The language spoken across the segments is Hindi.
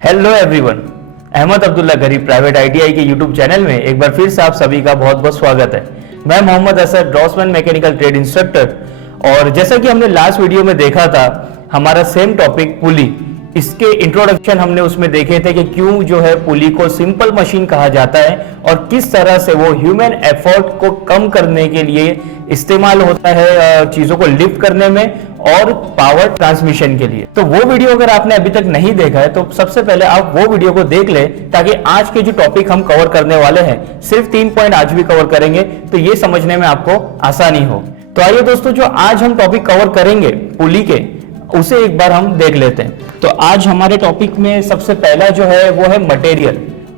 हेलो एवरीवन, अहमद अब्दुल्ला गरीब प्राइवेट आईटीआई के यूट्यूब चैनल में एक बार फिर से आप सभी का बहुत बहुत स्वागत है। मैं Mohammad Asad, draughtsman mechanical trade instructor. और जैसा कि हमने लास्ट वीडियो में देखा था, हमारा सेम टॉपिक पुली, इसके इंट्रोडक्शन हमने उसमें देखे थे कि क्यों जो है पुली को सिंपल मशीन कहा जाता है और किस तरह से वो ह्यूमन एफर्ट को कम करने के लिए इस्तेमाल होता है, चीजों को लिफ्ट करने में और पावर ट्रांसमिशन के लिए। तो वो वीडियो अगर आपने अभी तक नहीं देखा है तो सबसे पहले आप वो वीडियो को देख ले, ताकि आज के जो टॉपिक हम कवर करने वाले हैं, सिर्फ 3 पॉइंट आज भी कवर करेंगे तो ये समझने में आपको आसानी हो। तो आइए दोस्तों, जो आज हम टॉपिक कवर करेंगे पुली के, उसे एक बार हम देख लेते हैं। तो आज हमारे टॉपिक में सबसे पहला जो है वो है मटेरियल।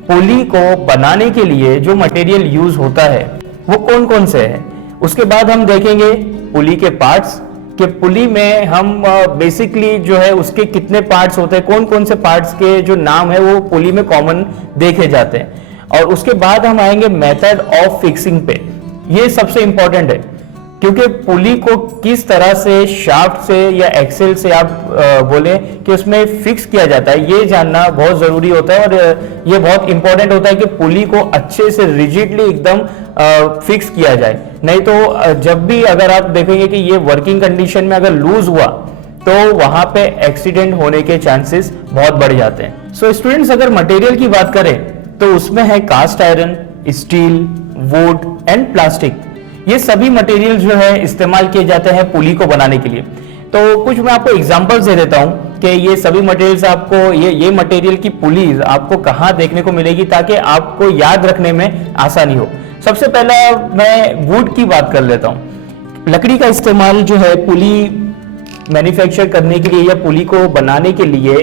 पुली को बनाने के लिए जो मटेरियल यूज होता है वो कौन कौन से है। उसके बाद हम देखेंगे पुली के पार्ट्स, कि पुली में हम बेसिकली जो है उसके कितने पार्ट्स होते हैं, कौन कौन से पार्ट्स के जो नाम है वो पुली में कॉमन देखे जाते हैं। और उसके बाद हम आएंगे मेथड ऑफ फिक्सिंग पे। ये सबसे इंपॉर्टेंट है, क्योंकि पुली को किस तरह से शाफ्ट से या एक्सेल से आप बोले कि उसमें फिक्स किया जाता है, ये जानना बहुत जरूरी होता है। और ये बहुत इंपॉर्टेंट होता है कि पुली को अच्छे से रिजिडली एकदम फिक्स किया जाए। नहीं तो जब भी अगर आप देखेंगे कि ये वर्किंग कंडीशन में अगर लूज हुआ तो वहां पे एक्सीडेंट होने के चांसेस बहुत बढ़ जाते हैं। सो स्टूडेंट्स, अगर मटेरियल की बात करें तो उसमें है cast iron, steel, wood and plastic. ये सभी मटेरियल जो है इस्तेमाल किए जाते हैं पुली को बनाने के लिए। तो कुछ मैं आपको एग्जांपल्स दे देता हूं कि ये सभी मटेरियल्स आपको, ये मटेरियल की पुली आपको कहां देखने को मिलेगी, ताकि आपको याद रखने में आसानी हो। सबसे पहला मैं वुड की बात कर लेता हूं। लकड़ी का इस्तेमाल जो है पुली मैन्युफैक्चर करने के लिए या पुली को बनाने के लिए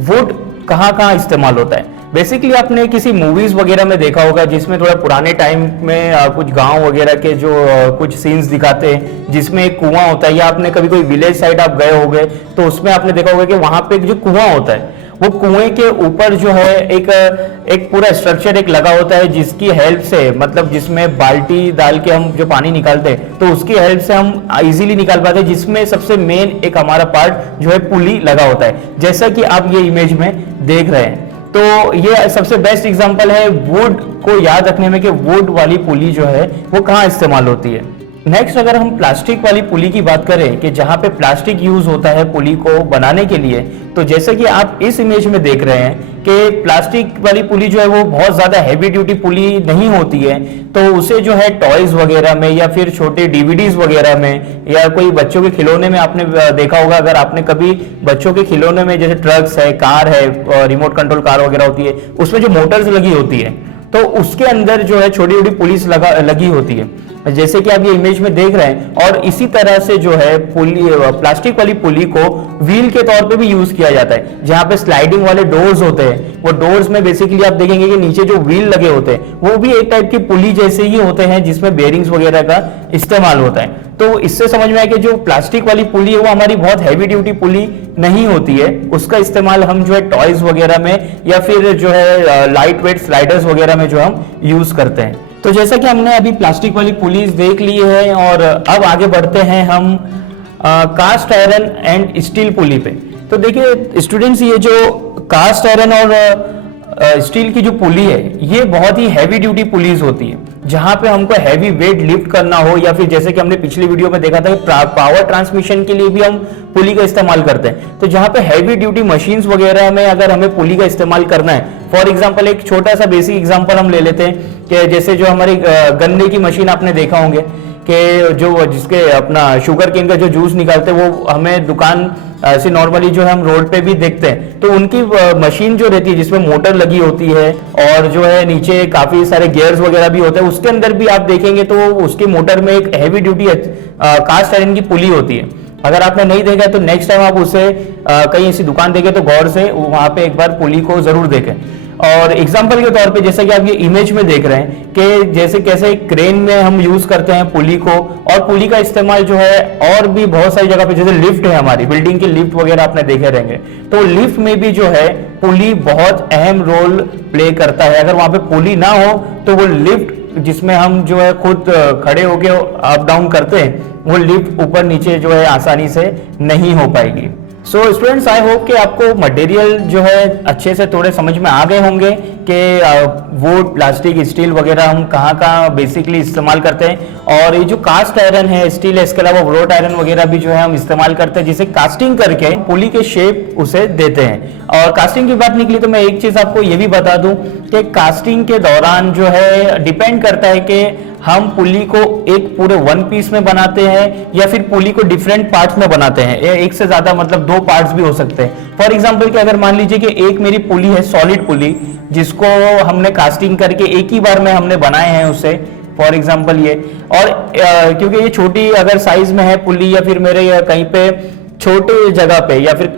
वुड कहां कहां इस्तेमाल होता है। बेसिकली आपने किसी मूवीज वगैरह में देखा होगा जिसमें थोड़ा पुराने टाइम में कुछ गांव वगैरह के जो कुछ सीन्स दिखाते हैं जिसमें एक कुआं होता है, या आपने कभी कोई विलेज साइड आप गए होंगे तो उसमें आपने देखा होगा कि वहां पे जो कुआं होता है, वो कुएं के ऊपर जो है एक पूरा स्ट्रक्चर एक लगा होता है, जिसकी हेल्प से, मतलब जिसमें बाल्टी डाल के हम जो पानी निकालते हैं तो उसकी हेल्प से हम इजीली निकाल पाते हैं, जिसमें सबसे मेन एक हमारा पार्ट जो है पुली लगा होता है, जैसा कि आप ये इमेज में देख रहे हैं। तो ये सबसे बेस्ट एग्जांपल है वुड को याद रखने में कि वुड वाली पुली जो है वो कहाँ इस्तेमाल होती है। नेक्स्ट, अगर हम प्लास्टिक वाली पुली की बात करें कि जहां पे प्लास्टिक यूज होता है पुली को बनाने के लिए, तो जैसे कि आप इस इमेज में देख रहे हैं कि प्लास्टिक वाली पुली जो है वो बहुत ज्यादा हैवी ड्यूटी पुली नहीं होती है। तो उसे जो है टॉयज वगैरह में या फिर छोटे डीवीडीज वगैरह में या कोई बच्चों के खिलौने में आपने देखा होगा, अगर आपने कभी बच्चों के खिलौने में जैसे ट्रक्स है, कार है, रिमोट कंट्रोल कार वगैरह होती है, उसमें जो मोटर्स लगी होती है तो उसके अंदर जो है छोटी छोटी पुलिस लगी होती है, जैसे कि आप ये इमेज में देख रहे हैं। और इसी तरह से जो है पुली, प्लास्टिक वाली पुली को व्हील के तौर पे भी यूज किया जाता है, जहां पे स्लाइडिंग वाले डोर्स होते हैं। वो डोर्स में बेसिकली आप देखेंगे कि नीचे जो व्हील लगे होते हैं वो भी एक टाइप की पुली जैसे ही होते हैं, जिसमें बेरिंग्स वगैरह का इस्तेमाल होता है। तो इससे समझ में आया कि जो प्लास्टिक वाली पुली है वो हमारी बहुत हैवी ड्यूटी पुली नहीं होती है, उसका इस्तेमाल हम जो है टॉयज वगैरह में या फिर जो है लाइट वेट स्लाइडर्स वगैरह में जो हम यूज करते हैं। तो जैसा कि हमने अभी प्लास्टिक वाली पुलीज देख ली है, और अब आगे बढ़ते हैं हम कास्ट आयरन एंड स्टील पुली पे। तो देखिए स्टूडेंट्स, ये जो कास्ट आयरन और स्टील की जो पुली है ये बहुत ही हैवी ड्यूटी पुलीज होती है, जहां पे हमको हैवी वेट लिफ्ट करना हो, या फिर जैसे कि हमने पिछली वीडियो में देखा था कि पावर ट्रांसमिशन के लिए भी हम पुली का इस्तेमाल करते हैं। तो जहां पे हैवी ड्यूटी मशीन्स वगैरह में अगर हमें पुली का इस्तेमाल करना है, फॉर एग्जांपल एक छोटा सा बेसिक एग्जांपल हम ले लेते हैं कि जैसे जो हमारी गन्ने की मशीन आपने देखा होंगे कि जो जिसके अपना शुगर केन का जो जूस निकालते हैं वो हमें दुकान ऐसे नॉर्मली जो है हम रोड पे भी देखते हैं। तो उनकी मशीन जो रहती है जिसमें मोटर लगी होती है और जो है नीचे काफी सारे गियर्स वगैरह भी होते हैं, उसके अंदर भी आप देखेंगे तो उसकी मोटर में एक हैवी ड्यूटी कास्ट आयरन की पुली होती है। अगर आपने नहीं देखा तो नेक्स्ट टाइम आप उसे कहीं ऐसी दुकान देखें तो गौर से वहां पे एक बार पुली को जरूर देखें। और एग्जाम्पल के तौर पे जैसे कि आप ये इमेज में देख रहे हैं कि जैसे कैसे क्रेन में हम यूज करते हैं पुली को, और पुली का इस्तेमाल जो है और भी बहुत सारी जगह पे, जैसे लिफ्ट है, हमारी बिल्डिंग की लिफ्ट वगैरह आपने देखे रहेंगे, तो लिफ्ट में भी जो है पुली बहुत अहम रोल प्ले करता है। अगर वहां पे पुली ना हो तो वो लिफ्ट जिसमें हम जो है खुद खड़े होके अप डाउन करते हैं, वो लिफ्ट ऊपर नीचे जो है आसानी से नहीं हो पाएगी। सो स्टूडेंट्स, आई होप कि आपको मटेरियल जो है अच्छे से थोड़े समझ में आ गए होंगे कि वुड, प्लास्टिक, स्टील वगैरह हम कहाँ कहाँ बेसिकली इस्तेमाल करते हैं। और ये जो कास्ट आयरन है, स्टील है, इसके अलावा व्रोट आयरन वगैरह भी जो है हम इस्तेमाल करते हैं, जिसे कास्टिंग करके पुली के शेप उसे देते हैं। और कास्टिंग की बात निकली तो मैं एक चीज आपको ये भी बता दूं कि कास्टिंग के दौरान जो है डिपेंड करता है कि हम पुली को एक पूरे वन पीस में बनाते हैं या फिर पुली को डिफरेंट पार्ट्स में बनाते हैं। एक से ज्यादा मतलब दो पार्ट्स भी हो सकते हैं। फॉर एग्जांपल कि अगर मान लीजिए कि एक मेरी पुली है सॉलिड पुली, जिसको हमने कास्टिंग करके एक ही बार में हमने बनाए हैं उसे, फॉर एग्जांपल ये, और क्योंकि ये छोटी अगर साइज में है पुली या फिर मेरे कहीं पे छोटे जगह पे या फिर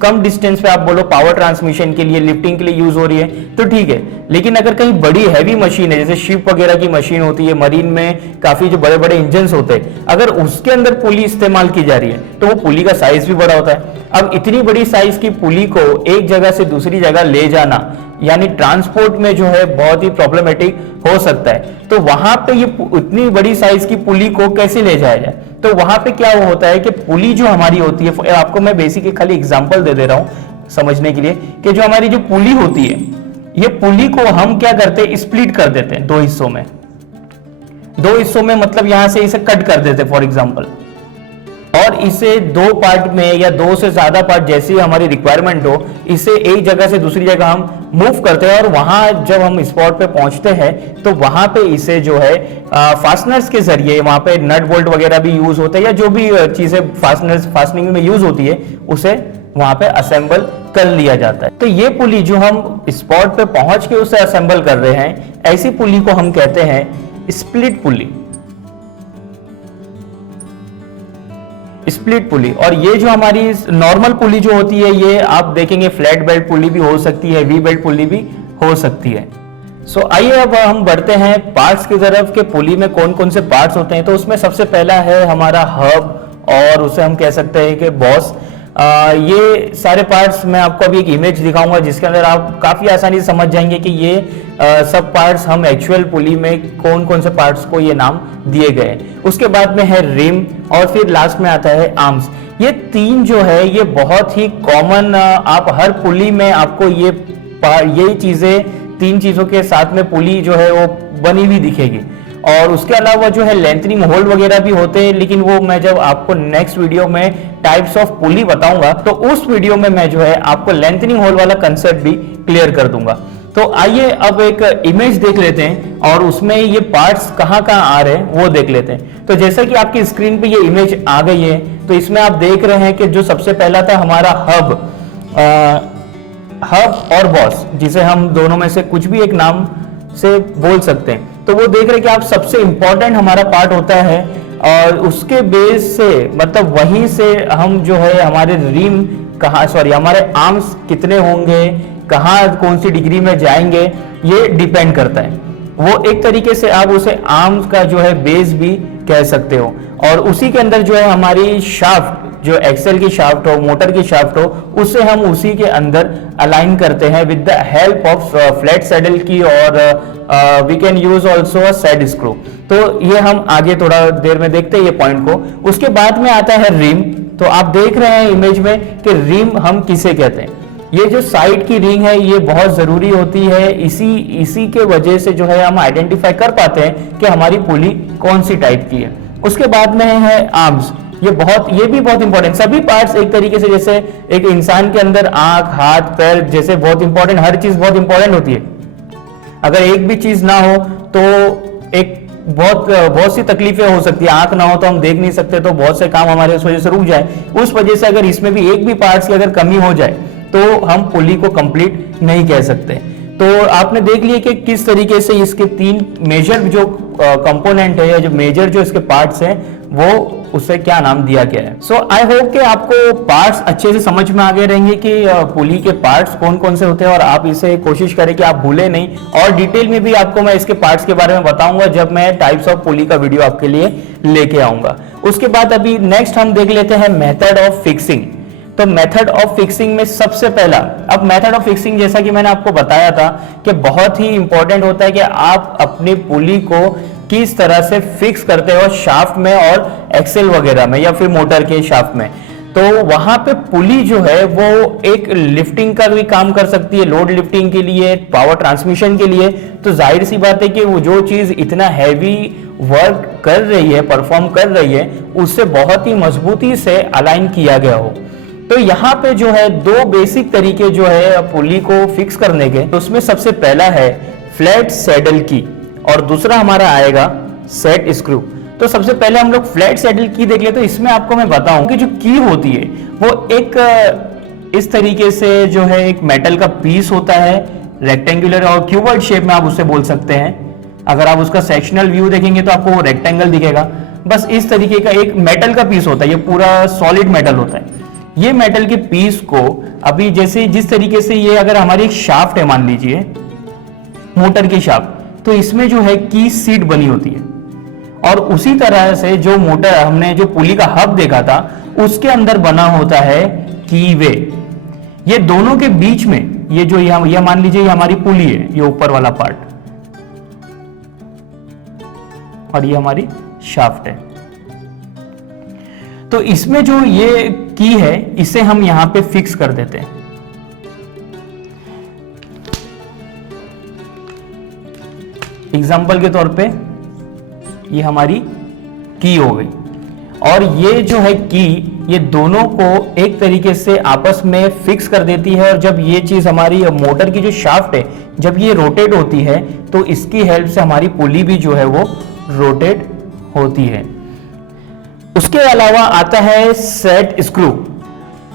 कम डिस्टेंस पे आप बोलो पावर ट्रांसमिशन के लिए, लिफ्टिंग के लिए यूज हो रही है तो ठीक है। लेकिन अगर कहीं बड़ी हैवी मशीन है, जैसे शिप वगैरह की मशीन होती है, मरीन में काफी जो बड़े बड़े इंजन होते हैं, अगर उसके अंदर पुली इस्तेमाल की जा रही है तो वो पुली का साइज भी बड़ा होता है। अब इतनी बड़ी साइज की पुली को एक जगह से दूसरी जगह ले जाना यानी ट्रांसपोर्ट में जो है बहुत ही प्रॉब्लमेटिक हो सकता है। तो वहां पे ये इतनी बड़ी साइज की पुली को कैसे ले जाया जाए, तो वहां पे क्या होता है कि पुली जो हमारी होती है, आपको मैं बेसिकली खाली एग्जांपल दे रहा हूं समझने के लिए, कि जो हमारी जो पुली होती है, ये पुली को हम क्या करते हैं, स्प्लिट कर देते हैं दो हिस्सों में मतलब यहां से इसे कट कर देते हैं फॉर एग्जांपल, और इसे दो पार्ट में या दो से ज्यादा पार्ट जैसी हमारी रिक्वायरमेंट हो, इसे एक जगह से दूसरी जगह हम मूव करते हैं। और वहां जब हम स्पॉट पे पहुंचते हैं तो वहां पे इसे जो है फास्टनर्स के जरिए, वहां पे नट बोल्ट वगैरह भी यूज होते हैं या जो भी चीजें फास्टनिंग में यूज होती है, उसे वहां पे असेंबल कर लिया जाता है। तो ये पुली जो हम स्पॉट पे पहुंच के उसे असेंबल कर रहे हैं, ऐसी पुली को हम कहते हैं स्प्लिट पुली। स्प्लिट पुली। और ये जो हमारी नॉर्मल पुली जो होती है, ये आप देखेंगे फ्लैट बेल्ट पुली भी हो सकती है, वी बेल्ट पुली भी हो सकती है। सो आइए अब हम बढ़ते हैं पार्ट्स की तरफ कि पुली में कौन कौन से पार्ट्स होते हैं। तो उसमें सबसे पहला है हमारा हब, और उसे हम कह सकते हैं कि बॉस। ये सारे पार्ट्स मैं आपको अभी एक इमेज दिखाऊंगा जिसके अंदर आप काफी आसानी से समझ जाएंगे कि ये सब पार्ट्स हम एक्चुअल पुली में कौन कौन से पार्ट्स को ये नाम दिए गए। उसके बाद में है रिम, और फिर लास्ट में आता है आर्म्स। ये तीन जो है ये बहुत ही कॉमन, आप हर पुली में आपको ये चीजें, तीन चीजों के साथ में पुली जो है वो बनी हुई दिखेगी। और उसके अलावा जो है लेंथनिंग होल वगैरह भी होते हैं, लेकिन वो मैं जब आपको नेक्स्ट वीडियो में टाइप्स ऑफ पुली बताऊंगा तो उस वीडियो में मैं जो है आपको लेंथनिंग होल वाला कंसेप्ट भी क्लियर कर दूंगा। तो आइए अब एक इमेज देख लेते हैं और उसमें ये पार्ट्स कहाँ कहाँ आ रहे हैं वो देख लेते हैं। तो जैसा कि आपकी स्क्रीन पे ये इमेज आ गई है, तो इसमें आप देख रहे हैं कि जो सबसे पहला था हमारा हब और बॉस, जिसे हम दोनों में से कुछ भी एक नाम से बोल सकते हैं। तो वो देख रहे हैं कि आप सबसे इंपॉर्टेंट हमारा पार्ट होता है, और उसके बेस से मतलब वहीं से हम जो है हमारे रिम हमारे आर्म्स कितने होंगे, कहाँ कौन सी डिग्री में जाएंगे, ये डिपेंड करता है। वो एक तरीके से आप उसे आर्म्स का जो है बेस भी कह सकते हो। और उसी के अंदर जो है हमारी शाफ्ट, जो एक्सेल की शाफ्ट हो, मोटर की शाफ्ट हो, उसे हम उसी के अंदर अलाइन करते हैं with the help of flat saddle की, और we can use also a side screw. तो ये हम आगे थोड़ा देर में देखते हैं ये पॉइंट को। उसके बाद में आता है रिम। तो आप देख रहे हैं इमेज में कि रिम हम किसे कहते हैं। ये जो साइड की रिंग है ये बहुत जरूरी होती है, इसी के वजह से जो है हम आइडेंटिफाई कर पाते हैं कि हमारी पुली कौन सी टाइप की है। उसके बाद में है आर्म्स। ये भी बहुत इंपॉर्टेंट, सभी पार्ट्स एक तरीके से, जैसे एक इंसान के अंदर आंख, हाथ, पैर जैसे बहुत इंपॉर्टेंट, हर चीज बहुत इंपॉर्टेंट होती है। अगर एक भी चीज ना हो तो एक बहुत सी तकलीफें हो सकती है। आंख ना हो तो हम देख नहीं सकते, तो बहुत से काम हमारे उस वजह से रुक जाए। उस वजह से अगर इसमें भी एक भी पार्ट्स की अगर कमी हो जाए तो हम पुली को कंप्लीट नहीं कह सकते। तो आपने देख लिया कि किस तरीके से इसके तीन मेजर जो कंपोनेंट है या जो मेजर जो इसके पार्ट्स हैं वो उसे क्या नाम दिया गया है। सो आई होप कि आपको पार्ट्स अच्छे से समझ में आ गए रहेंगे कि पुली के पार्ट्स कौन कौन से होते हैं, और आप इसे कोशिश करें कि आप भूले नहीं। और डिटेल में भी आपको मैं इसके पार्ट्स के बारे में बताऊंगा जब मैं टाइप्स ऑफ पुली का वीडियो आपके लिए लेके आऊंगा। उसके बाद अभी नेक्स्ट हम देख लेते हैं मेथड ऑफ फिक्सिंग। तो मेथड ऑफ फिक्सिंग में सबसे पहला, अब मेथड ऑफ फिक्सिंग जैसा कि मैंने आपको बताया था कि बहुत ही इंपॉर्टेंट होता है कि आप अपनी पुली को किस तरह से फिक्स करते हो शाफ्ट में और एक्सेल वगैरह में या फिर मोटर के शाफ्ट में। तो तो वहां पे पुली जो है वो एक लिफ्टिंग का भी काम कर सकती है, लोड लिफ्टिंग के लिए, पावर ट्रांसमिशन के लिए। तो जाहिर सी बात है कि वो जो चीज इतना हैवी वर्क कर रही है, परफॉर्म कर रही है, उससे बहुत ही मजबूती से अलाइन किया गया हो। तो यहाँ पे जो है दो बेसिक तरीके जो है पुली को फिक्स करने के, तो उसमें सबसे पहला है फ्लैट सैडल की और दूसरा हमारा आएगा सेट स्क्रू। तो सबसे पहले हम लोग फ्लैट सैडल की देख ले। तो इसमें आपको मैं बताऊं कि जो की होती है वो एक इस तरीके से जो है एक मेटल का पीस होता है, रेक्टेंगुलर और क्यूबॉइड शेप में आप उसे बोल सकते हैं। अगर आप उसका सेक्शनल व्यू देखेंगे तो आपको वो रेक्टेंगल दिखेगा। बस इस तरीके का एक मेटल का पीस होता है, ये पूरा सॉलिड मेटल होता है। ये मेटल के पीस को अभी जैसे जिस तरीके से ये अगर हमारी एक शाफ्ट है, मान लीजिए मोटर की शाफ्ट, तो इसमें जो है की सीट बनी होती है और उसी तरह से जो मोटर हमने जो पुली का हब देखा था उसके अंदर बना होता है कीवे। ये दोनों के बीच में ये जो यह मान लीजिए ये हमारी पुली है, ये ऊपर वाला पार्ट, और ये हमारी शाफ्ट है। तो इसमें जो ये की है इसे हम यहां पे फिक्स कर देते हैं। एग्जाम्पल के तौर पे ये हमारी की हो गई और ये जो है की ये दोनों को एक तरीके से आपस में फिक्स कर देती है। और जब ये चीज हमारी मोटर की जो शाफ्ट है जब ये रोटेट होती है तो इसकी हेल्प से हमारी पुली भी जो है वो रोटेट होती है। उसके अलावा आता है सेट स्क्रू।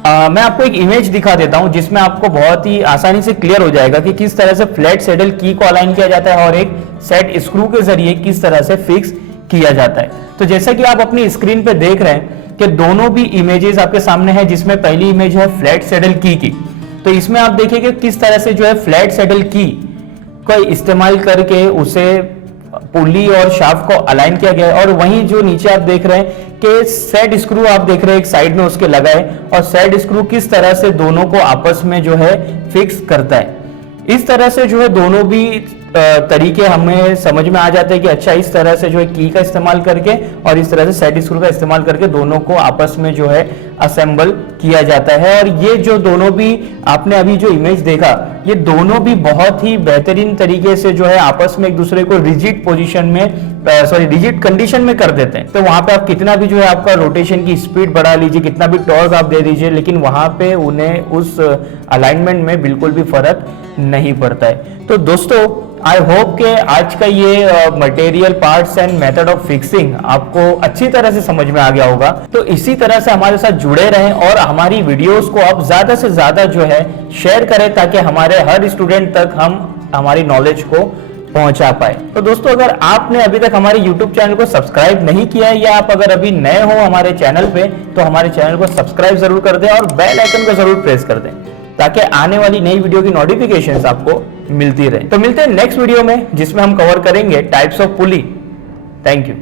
मैं आपको एक इमेज दिखा देता हूं जिसमें आपको बहुत ही आसानी से क्लियर हो जाएगा कि किस तरह से फ्लैट सैडल की को अलाइन किया जाता है और एक सेट स्क्रू के जरिए किस तरह से फिक्स किया जाता है। तो जैसा कि आप अपनी स्क्रीन पे देख रहे हैं कि दोनों भी इमेजेस आपके सामने है, जिसमें पहली इमेज है फ्लैट सैडल की। तो इसमें आप देखिए कि किस तरह से जो है फ्लैट सैडल की का इस्तेमाल करके उसे पुली और शाफ्ट को अलाइन किया गया है। और वहीं जो नीचे आप देख रहे हैं कि सेट स्क्रू आप देख रहे हैं एक साइड में उसके लगा है और सेट स्क्रू किस तरह से दोनों को आपस में जो है फिक्स करता है। इस तरह से जो है दोनों भी तरीके हमें समझ में आ जाते हैं कि अच्छा इस तरह से जो है की का इस्तेमाल करके और इस तरह से सेट स्क्रू का इस्तेमाल करके दोनों को आपस में जो है असेंबल किया जाता है। और ये जो दोनों भी आपने अभी जो इमेज देखा ये दोनों भी बहुत ही बेहतरीन तरीके से जो है आपस में एक दूसरे को रिजिड पोजीशन में रिजिड कंडीशन में कर देते हैं। तो वहां पे आप कितना भी जो है आपका रोटेशन की स्पीड बढ़ा लीजिए, कितना भी टॉर्क आप दे दीजिए, लेकिन वहां पे उन्हें उस अलाइनमेंट में बिल्कुल भी फर्क नहीं पड़ता है। तो दोस्तों आई होप के आज का ये material parts and method of fixing आपको अच्छी तरह से समझ में आ गया होगा। तो इसी तरह से हमारे साथ जुड़े रहें और हमारी वीडियोस को आप ज्यादा से ज्यादा जो है शेयर करें ताकि हमारे हर स्टूडेंट तक हम हमारी नॉलेज को पहुंचा पाए। तो दोस्तों अगर आपने अभी तक हमारे YouTube चैनल को सब्सक्राइब नहीं किया है या आप अगर अभी नए हो हमारे चैनल पे तो हमारे चैनल को सब्सक्राइब जरूर कर दें और बेल आइकन को जरूर प्रेस कर दें ताकि आने वाली नई वीडियो की नोटिफिकेशंस आपको मिलती रहे। तो मिलते हैं नेक्स्ट वीडियो में जिसमें हम कवर करेंगे types of pulley. Thank you.